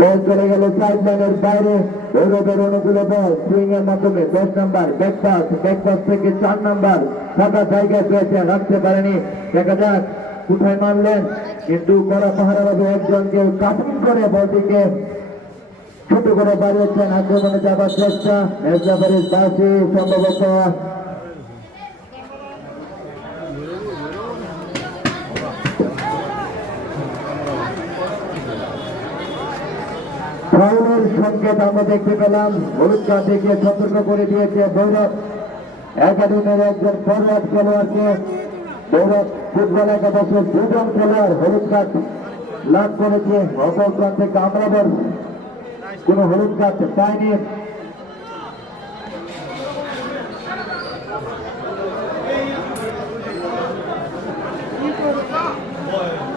বল চলে গেল সাইড লাইনের বাইরে, গৌরবের অনুকূলে বল সুইং এর মাধ্যমে 10 নাম্বার ব্যাকপাস থেকে 4 নাম্বার ফাঁকা জায়গায় পেয়েছে, রাখতে পারেনি। দেখা যাক কোথায় মারলেন, কিন্তু কড়া পাহারা বাবু একজনকে কাটিং করে বলটিকে ছোট করে বাড়িয়েছেন। আক্রমণে যাবার চেষ্টা, মেজদাবাড়ির বাসি সম্ভবত ফাউলের সংকেত আমরা দেখতে পেলাম। হলুদ কার্ড দেখিয়ে সতর্ক করে দিয়েছে ভৈরব একাডেমির একজন ফরওয়ার্ড খেলোয়াড়কে। ভৈরব ফুটবল একাদশের 2 জন খেলোয়াড় হলুদ কার্ড লাভ করেছে। অপর প্রান্তে কামরাবর কোন হলুদ কার্ড পায়নি। Boy.